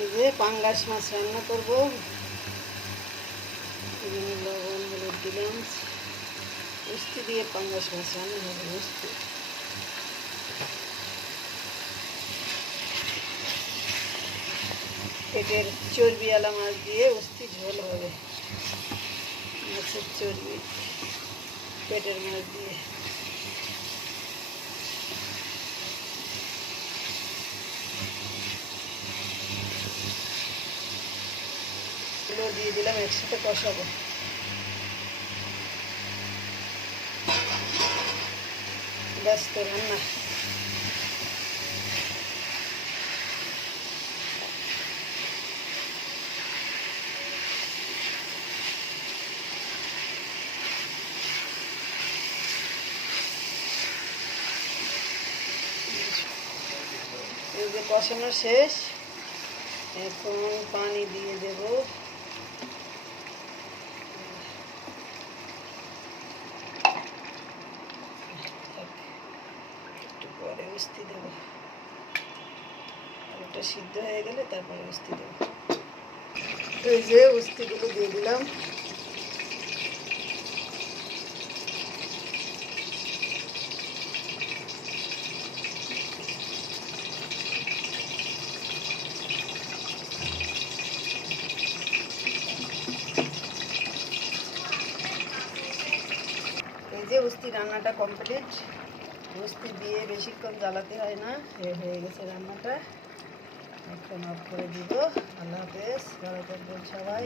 এই যে পাঙ্গাস মাছ রান্না করব। লবণ হলুদ দিলাম। উস্তি দিয়ে পাঙ্গাস মাছ রান্না হবে। উস্তি পেটের চর্বিওয়ালা মাছ দিয়ে উস্তি ঝোল হবে। মাছের চর্বি পেটের মাছ দিয়ে এগুলো দিয়ে দিলাম, একসাথে কষাবো। ব্যস্ত রান্না। এই যে কষানো শেষ, এখন পানি দিয়ে দেব। একটু পরে উস্তি দেবো, ওটা সিদ্ধ হয়ে গেলে তারপরে উস্তি দেবো। এই যে উস্তিগুলো দিয়ে দিলাম। এই যে উস্তি রান্নাটা কমপ্লিট। উস্তি দিয়ে বেশিক্ষণ জ্বালাতে হয় না, হয়ে গেছে রান্নাটা। এখন অফ করে দিব। আল্লাহ হাফেজ, ভালো থাকবেন সবাই।